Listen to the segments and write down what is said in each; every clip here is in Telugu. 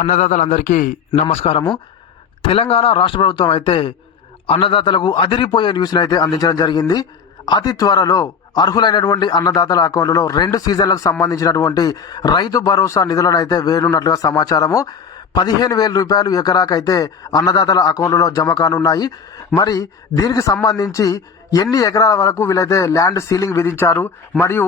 అన్నదాతలందరికీ నమస్కారము. తెలంగాణ రాష్ట్ర ప్రభుత్వం అయితే అన్నదాతలకు అదిరిపోయే న్యూస్ని అయితే అందించడం జరిగింది. అతి త్వరలో అర్హులైనటువంటి అన్నదాతల అకౌంట్లో 2 సీజన్లకు సంబంధించినటువంటి రైతు భరోసా నిధులను అయితే వేయనున్నట్లుగా సమాచారము. 15,000 రూపాయలు ఎకరాకైతే అన్నదాతల అకౌంట్లో జమ కానున్నాయి. మరి దీనికి సంబంధించి ఎన్ని ఎకరాల వరకు వీళ్ళైతే ల్యాండ్ సీలింగ్ విధించారు, మరియు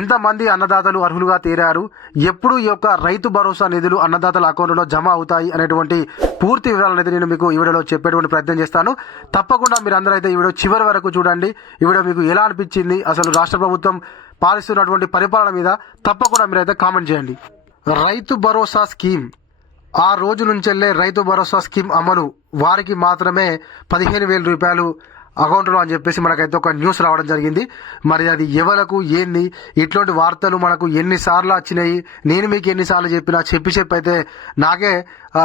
ఎంతమంది అన్నదాతలు అర్హులుగా తీరారు, ఎప్పుడు ఈ యొక్క రైతు భరోసా నిధులు అన్నదాతల అకౌంట్లో జమ అవుతాయి అనేటువంటి పూర్తి వివరాలను అయితే నేను మీకు ఈ వీడియోలో చెప్పేటువంటి ప్రయత్నం చేస్తాను. తప్పకుండా మీరు అందరూ అయితే ఈ వీడియో చివరి వరకు చూడండి. ఈ వీడియో మీకు ఎలా అనిపించింది, అసలు రాష్ట్ర ప్రభుత్వం పాలిస్తున్నటువంటి పరిపాలన మీద తప్పకుండా మీరైతే కామెంట్ చేయండి. రైతు భరోసా స్కీమ్, ఆ రోజు నుంచెల్లే రైతు భరోసా స్కీమ్ అమలు, వారికి మాత్రమే 15,000 రూపాయలు అకౌంట్లో అని చెప్పేసి మనకైతే ఒక న్యూస్ రావడం జరిగింది. మరి అది ఎవరకు ఏంది, ఇట్లాంటి వార్తలు మనకు ఎన్నిసార్లు వచ్చినాయి, నేను మీకు ఎన్నిసార్లు చెప్పినా చెప్పి అయితే నాకే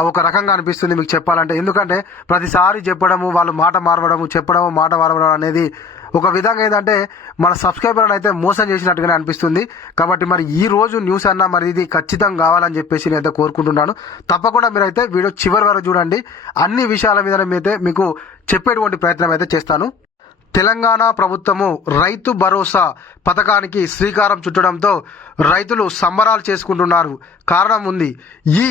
ఒక రకంగా అనిపిస్తుంది మీకు చెప్పాలంటే. ఎందుకంటే ప్రతిసారి చెప్పడము, వాళ్ళు మాట మారవడము, చెప్పడము, మాట మారవడం అనేది ఒక విధంగా ఏంటంటే మన సబ్స్క్రైబర్లను అయితే మోసం చేసినట్టుగానే అనిపిస్తుంది. కాబట్టి మరి ఈ రోజు న్యూస్ అన్నా మరి ఇది ఖచ్చితంగా కావాలని చెప్పేసి నేనైతే కోరుకుంటున్నాను. తప్పకుండా మీరైతే వీడియో చివరి వరకు చూడండి. అన్ని విషయాల మీద అయితే మీకు చెప్పేటువంటి ప్రయత్నం అయితే చేస్తాను. తెలంగాణ ప్రభుత్వము రైతు భరోసా పథకానికి శ్రీకారం చుట్టడంతో రైతులు సంబరాలు చేసుకుంటున్నారు. కారణం ఉంది. ఈ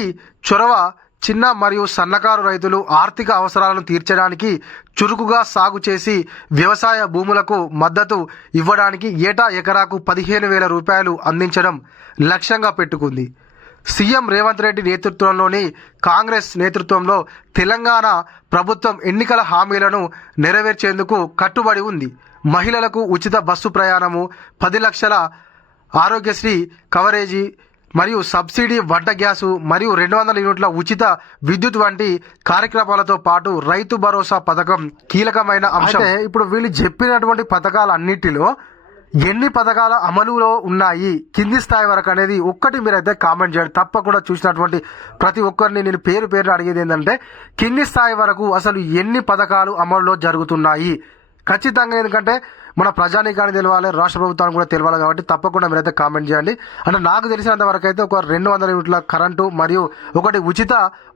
చొరవ చిన్న మరియు సన్నకారు రైతులు ఆర్థిక అవసరాలను తీర్చడానికి, చురుకుగా సాగు చేసి వ్యవసాయ భూములకు మద్దతు ఇవ్వడానికి ఏటా ఎకరాకు 15,000 రూపాయలు అందించడం లక్ష్యంగా పెట్టుకుంది. సీఎం రేవంత్ రెడ్డి నేతృత్వంలోని కాంగ్రెస్ నేతృత్వంలో తెలంగాణ ప్రభుత్వం ఎన్నికల హామీలను నెరవేర్చేందుకు కట్టుబడి ఉంది. మహిళలకు ఉచిత బస్సు ప్రయాణము, 10 లక్షల ఆరోగ్యశ్రీ కవరేజీ మరియు సబ్సిడీ వంట గ్యాసు మరియు 200 యూనిట్ల ఉచిత విద్యుత్ వంటి కార్యక్రమాలతో పాటు రైతు భరోసా పథకం కీలకమైన అంశం. ఇప్పుడు వీళ్ళు చెప్పినటువంటి పథకాలన్నిటిలో ఎన్ని పథకాల అమలులో ఉన్నాయి, కింది స్థాయి వరకు అనేది ఒక్కటి మీరైతే కామెంట్ చేయండి. తప్పకుండా చూసినటువంటి ప్రతి ఒక్కరిని నేను పేరు అడిగేది ఏంటంటే, కింది స్థాయి వరకు అసలు ఎన్ని పథకాలు అమలులో జరుగుతున్నాయి ఖచ్చితంగా. ఎందుకంటే మన ప్రజానీకానికి తెలవాలి, రాష్ట్ర ప్రభుత్వానికి కూడా తెలవాలి. కాబట్టి తప్పకుండా మీరైతే కామెంట్ చేయండి. అంటే నాకు తెలిసినంత వరకు అయితే ఒక 200 యూనిట్ల కరెంటు మరియు ఒకటి ఉచిత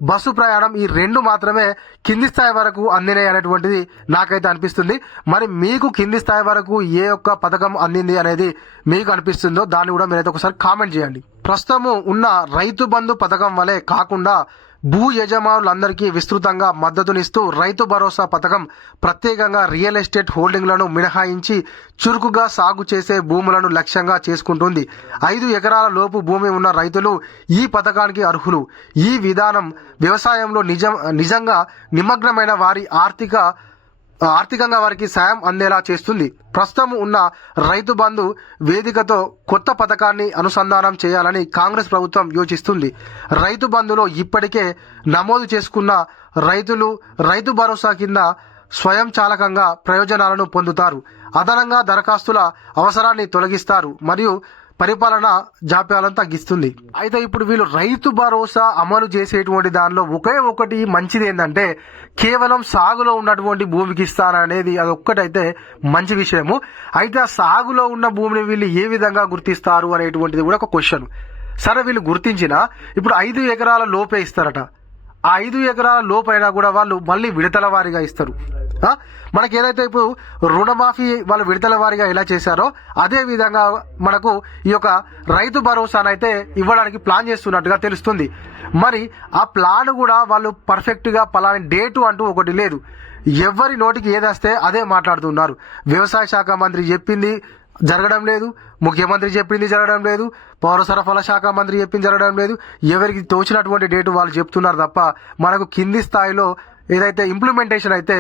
బస్సు ప్రయాణం, ఈ 2 మాత్రమే కింది స్థాయి వరకు అందినాయి అనేటువంటిది నాకైతే అనిపిస్తుంది. మరి మీకు కింది స్థాయి వరకు ఏ ఒక్క పథకం అందింది అనేది మీకు అనిపిస్తుందో దాన్ని కూడా మీరైతే ఒకసారి కామెంట్ చేయండి. ప్రస్తుతం ఉన్న రైతు బంధు పథకం వలె కాకుండా భూ యజమానులందరికీ విస్తృతంగా మద్దతునిస్తూ రైతు భరోసా పథకం ప్రత్యేకంగా రియల్ ఎస్టేట్ హోల్డింగ్లను మినహాయించి చురుకుగా సాగు చేసే భూములను లక్ష్యంగా చేసుకుంటుంది. 5 ఎకరాల లోపు భూమి ఉన్న రైతులు ఈ పథకానికి అర్హులు. ఈ విధానం వ్యవసాయంలో నిజంగా నిమగ్నమైన వారి ఆర్థికంగా వారికి సాయం అందేలా చేస్తుంది. ప్రస్తుతం ఉన్న రైతు బంధు వేదికతో కొత్త పథకాన్ని అనుసంధానం చేయాలని కాంగ్రెస్ ప్రభుత్వం యోచిస్తుంది. రైతు బంధులో ఇప్పటికే నమోదు చేసుకున్న రైతులు రైతు భరోసా కింద స్వయంచాలకంగా ప్రయోజనాలను పొందుతారు. అదనంగా దరఖాస్తుల అవసరాన్ని తొలగిస్తారు మరియు పరిపాలన జాప్యాలను తగ్గిస్తుంది. అయితే ఇప్పుడు వీళ్ళు రైతు భరోసా అమలు చేసేటువంటి దానిలో ఒకే ఒకటి మంచిది ఏంటంటే, కేవలం సాగులో ఉన్నటువంటి భూమికి ఇస్తారనేది అదొక్కటైతే మంచి విషయము. అయితే ఆ సాగులో ఉన్న భూమిని వీళ్ళు ఏ విధంగా గుర్తిస్తారు అనేటువంటిది కూడా ఒక క్వశ్చన్. సరే, వీళ్ళు గుర్తించినా ఇప్పుడు 5 ఎకరాల లోపే ఇస్తారట. ఆ 5 ఎకరాల లోపైనా కూడా వాళ్ళు మళ్ళీ విడతల వారీగా ఇస్తారు. మనకి ఏదైతే ఇప్పుడు రుణమాఫీ వాళ్ళు విడతల వారీగా ఎలా చేశారో అదే విధంగా మనకు ఈ యొక్క రైతు భరోసానైతే ఇవ్వడానికి ప్లాన్ చేస్తున్నట్టుగా తెలుస్తుంది. మరి ఆ ప్లాన్ కూడా వాళ్ళు పర్ఫెక్ట్గా పలాని డేటు అంటూ ఒకటి లేదు. ఎవరి నోటికి ఏదొస్తే అదే మాట్లాడుతున్నారు. వ్యవసాయ శాఖ మంత్రి చెప్పింది జరగడం లేదు, ముఖ్యమంత్రి చెప్పింది జరగడం లేదు, పౌర సరఫరా శాఖ మంత్రి చెప్పింది జరగడం లేదు. ఎవరికి తోచినటువంటి డేటు వాళ్ళు చెప్తున్నారు తప్ప మనకు కింది స్థాయిలో ఏదైతే ఇంప్లిమెంటేషన్ అయితే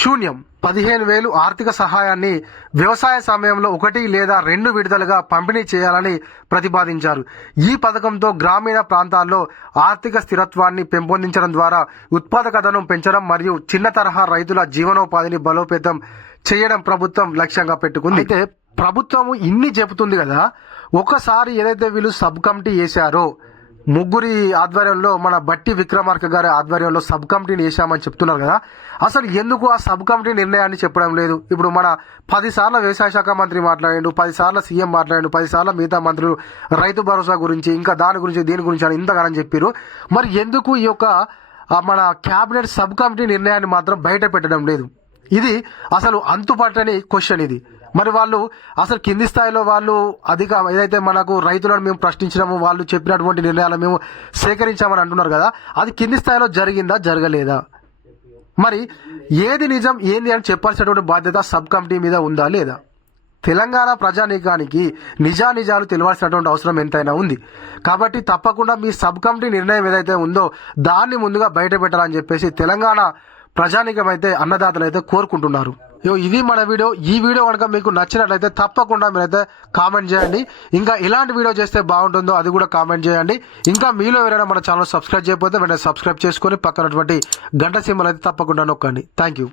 శూన్యం. 15,000 ఆర్థిక సహాయాన్ని వ్యవసాయ సమయంలో 1 లేదా 2 విడతలుగా పంపిణీ చేయాలని ప్రతిపాదించారు. ఈ పథకంతో గ్రామీణ ప్రాంతాల్లో ఆర్థిక స్థిరత్వాన్ని పెంపొందించడం ద్వారా ఉత్పాదకతను పెంచడం మరియు చిన్న తరహా రైతుల జీవనోపాధిని బలోపేతం చేయడం ప్రభుత్వం లక్ష్యంగా పెట్టుకుంది. అయితే ప్రభుత్వం ఇన్ని చెబుతుంది కదా, ఒకసారి ఏదైతే వీళ్ళు సబ్ కమిటీ వేశారో ముగ్గురి ఆధ్వర్యంలో మన బట్టి విక్రమార్క గారి ఆధ్వర్యంలో సబ్ కమిటీని వేసామని చెప్తున్నారు కదా. అసలు ఎందుకు ఆ సబ్ కమిటీ నిర్ణయాన్ని చెప్పడం లేదు? ఇప్పుడు మన 10 సార్లు వ్యవసాయ శాఖ మంత్రి మాట్లాడిండు, 10 సార్లు సీఎం మాట్లాడిండు, 10 సార్లు మిగతా మంత్రులు రైతు భరోసా గురించి ఇంకా దీని గురించి అని ఇంతగానని చెప్పారు. మరి ఎందుకు ఈ యొక్క మన క్యాబినెట్ సబ్ కమిటీ నిర్ణయాన్ని మాత్రం బయట పెట్టడం లేదు? ఇది అసలు అంతుపట్టని క్వశ్చన్ ఇది. మరి వాళ్ళు అసలు కింది స్థాయిలో వాళ్ళు ఏదైతే మనకు రైతులను మేము ప్రశ్నించినాము, వాళ్ళు చెప్పినటువంటి నిర్ణయాలను మేము సేకరించామని అంటున్నారు కదా, అది కింది స్థాయిలో జరిగిందా జరగలేదా? మరి ఏది నిజం ఏంది అని చెప్పాల్సినటువంటి బాధ్యత సబ్ కమిటీ మీద ఉందా లేదా? తెలంగాణ ప్రజానీకానికి నిజాలు తెలియాల్సినటువంటి అవసరం ఎంతైనా ఉంది. కాబట్టి తప్పకుండా మీ సబ్ కమిటీ నిర్ణయం ఏదైతే ఉందో దాన్ని ముందుగా బయట పెట్టాలని చెప్పేసి తెలంగాణ ప్రజానీకం అయితే అన్నదాతలు అయితే కోరుకుంటున్నారు. ఇది మన వీడియో. ఈ వీడియో కనుక మీకు నచ్చినట్లయితే తప్పకుండా మీరైతే కామెంట్ చేయండి. ఇంకా ఎలాంటి వీడియో చేస్తే బాగుంటుందో అది కూడా కామెంట్ చేయండి. ఇంకా మీలో ఎవరైనా మన ఛానల్ సబ్స్క్రైబ్ చేయకపోతే వెంటనే సబ్స్క్రైబ్ చేసుకొని పక్కనటువంటి గంట సింబల్ అయితే తప్పకుండా నొక్కండి. Thank you.